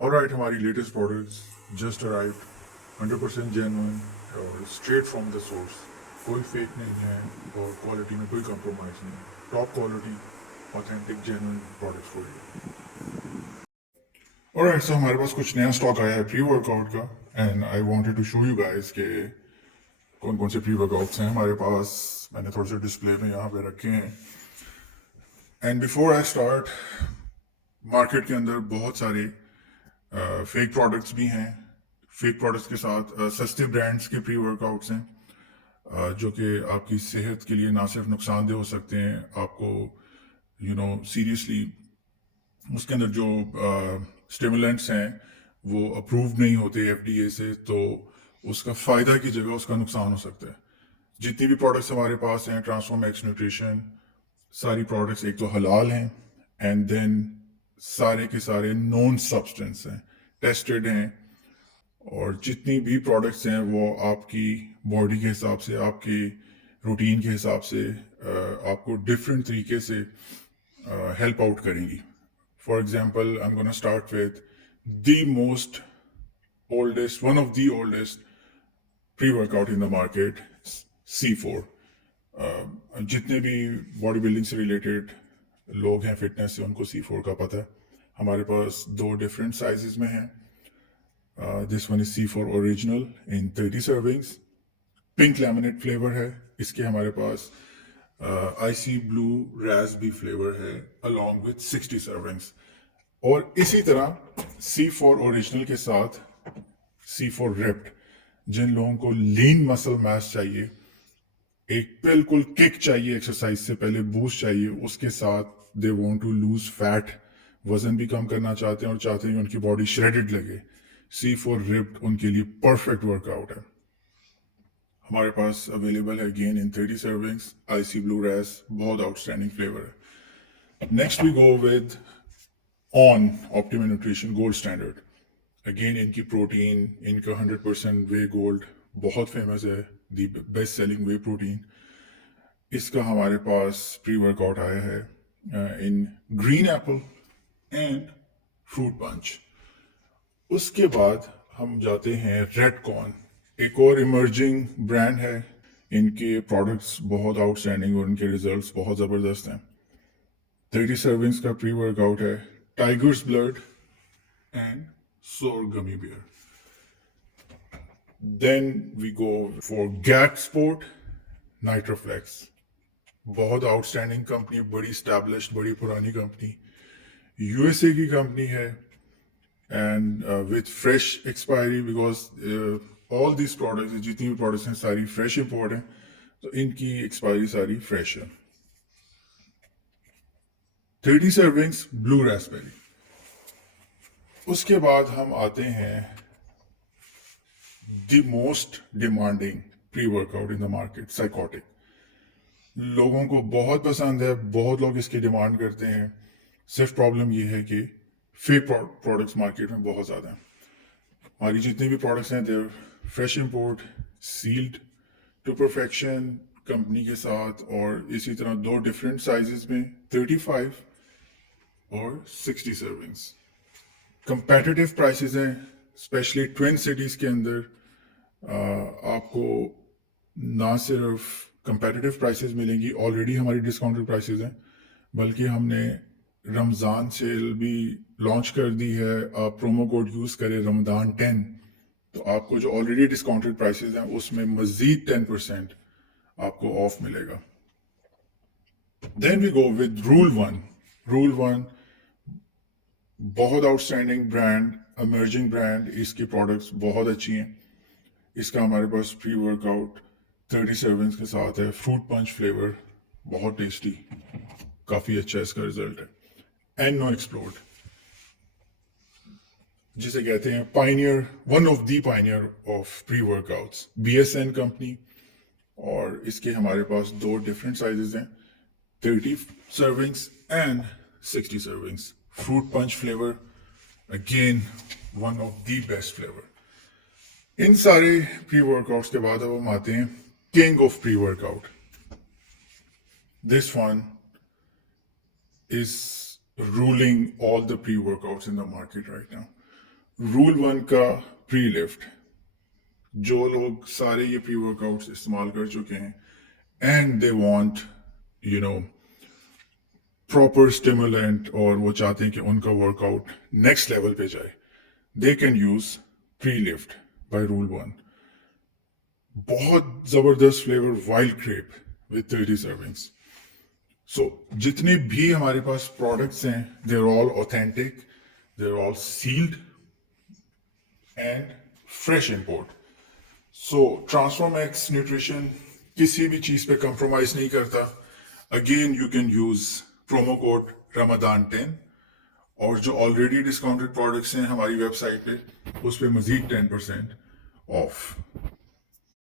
Alright, हमारी latest products just arrived 100% genuine और straight from the source. कोई fake नहीं है और क्वालिटी में कोई कंप्रोमाइज़ नहीं. Top quality authentic genuine products for you. Alright, so हमारे पास कुछ नया स्टॉक आया है प्री वर्कआउट का and I wanted to show you guys के कौन कौन से प्री वर्कआउट्स हैं हमारे पास. मैंने थोड़े से डिस्प्ले में यहाँ पे रखे हैं. And before I start, market के अंदर बहुत सारे फेक प्रोडक्ट्स भी हैं. फेक प्रोडक्ट्स के साथ सस्ते ब्रांड्स के प्री वर्कआउट्स हैं जो कि आपकी सेहत के लिए ना सिर्फ नुकसानदेह हो सकते हैं, आपको सीरियसली उसके अंदर जो स्टिमुलेंट्स हैं वो अप्रूव नहीं होते एफडीए से, तो उसका फ़ायदा की जगह उसका नुकसान हो सकता है. जितनी भी प्रोडक्ट्स हमारे पास हैं, ट्रांसफॉर्म एक्स न्यूट्रिशन, सारी प्रोडक्ट्स एक तो हलाल हैं एंड देन सारे के सारे नॉन सब्सटेंस हैं, टेस्टेड हैं. और जितनी भी प्रोडक्ट्स हैं वो आपकी बॉडी के हिसाब से, आपके रूटीन के हिसाब से आपको डिफरेंट तरीके से हेल्प आउट करेंगी. For example, I am gonna start with the most oldest, one of the oldest pre-workout in the market, C4. जितने भी बॉडी बिल्डिंग से रिलेटेड लोग हैं, फिटनेस से, उनको C4 का पता है. हमारे पास दो डिफरेंट साइजेस में हैं. This one is C4 original in 30 servings. Pink laminate flavour है इसके. हमारे पास आईसी ब्लू रास्पबेरी फ्लेवर है अलॉन्ग विथ 60 सर्विंग्स. और इसी तरह C4 ओरिजिनल के साथ C4 रिप्ड, जिन लोगों को लीन मसल मास चाहिए, एक बिल्कुल किक चाहिए एक्सरसाइज से पहले, बूस्ट चाहिए, उसके साथ they want to lose fat, वजन भी कम करना चाहते हैं और चाहते हैं कि उनकी बॉडी श्रेडेड लगे, C4 रिप्ड उनके लिए परफेक्ट वर्कआउट है. हमारे पास अवेलेबल है again in 30 servings. Icy blue razz, बहुत आउटस्टैंडिंग फ्लेवर है. Next we go with on optimum nutrition gold standard. Again इनकी प्रोटीन, इनका 100% वे गोल्ड बहुत फेमस है, the best selling whey protein. इसका हमारे पास प्री वर्कआउट आया है in green apple and fruit punch. उसके बाद हम जाते हैं रेड कॉर्न, एक और इमर्जिंग ब्रांड है. इनके प्रोडक्ट्स बहुत आउटस्टैंडिंग और इनके रिजल्ट्स बहुत ज़बरदस्त हैं. 30 सर्विंग्स का प्री वर्कआउट है. Tigers blood and sour gummy bear. Then we go for GAC Sport Nitroflex. बहुत आउटस्टैंडिंग कंपनी, बड़ी स्टैब्लिश्ड, बड़ी पुरानी कंपनी, यूएसए की कंपनी है and with fresh expiry, because all this products, जितनी भी प्रोडक्ट्स हैं सारी फ्रेश इंपोर्ट हैं, तो इनकी एक्सपायरी सारी फ्रेश है. 30 सर्विंग्स ब्लू रास्पबेरी. उसके बाद हम आते हैं the most demanding pre workout in the market, psychotic. लोगों को बहुत पसंद है, बहुत लोग इसकी डिमांड करते हैं. सिर्फ प्रॉब्लम ये है कि फेक प्रोडक्ट्स मार्केट में बहुत ज़्यादा हैं. हमारी जितनी भी प्रोडक्ट्स हैं there fresh import, sealed to perfection company के साथ, और इसी तरह दो डिफरेंट साइजेस में 35 और 60 सर्विंग्स. कंपेटिटिव प्राइसेस हैं, स्पेशली ट्विन सिटीज़ के अंदर. आपको ना सिर्फ कंपेटिटिव प्राइसेस मिलेंगी, ऑलरेडी हमारी डिस्काउंटेड प्राइसेस हैं, बल्कि हमने रमज़ान सेल भी लॉन्च कर दी है. आप प्रोमो कोड यूज़ करें रमज़ान 10, तो आपको जो ऑलरेडी डिस्काउंटेड प्राइसेस हैं उसमें मज़ीद 10% आपको ऑफ मिलेगा. Then we go with rule one, बहुत आउटस्टैंडिंग ब्रांड, इमर्जिंग ब्रांड. इसकी प्रोडक्ट्स बहुत अच्छी हैं. इसका हमारे पास प्री वर्कआउट 30 सर्विंग्स के साथ है. फ्रूट पंच फ्लेवर, बहुत टेस्टी, काफ़ी अच्छा इसका रिजल्ट है. एंड नो एक्सप्लोड, जिसे कहते हैं pioneer, one of the pioneer of pre workouts, BSN company. और इसके हमारे पास दो डिफरेंट साइजेस हैं, 30 servings and 60 servings. Fruit punch flavour, again one of the best flavour. इन सारे प्री वर्कआउट्स के बाद अब हम आते हैं king of pre workout. This one is ruling all the pre-workouts in the market right now. Rule 1 کا پری lift, جو لوگ سارے یہ پری ورک آؤٹس استعمال کر چکے ہیں and they want you know proper stimulant, اور وہ چاہتے ہیں کہ ان کا ورک آؤٹ نیکسٹ لیول پہ جائے، they can use pre lift by rule 1. بہت زبردست flavour wild grape with 30 servings. So جتنے بھی ہمارے پاس پروڈکٹس ہیں they're all authentic, they're all sealed and fresh import. So Transformax Nutrition کسی بھی چیز پہ کمپرومائز نہیں کرتا. Again you can use promo code Ramadan10 اور جو آلریڈی ڈسکاؤنٹڈ پروڈکٹس ہیں ہماری ویب سائٹ پہ اس پہ مزید 10% آف.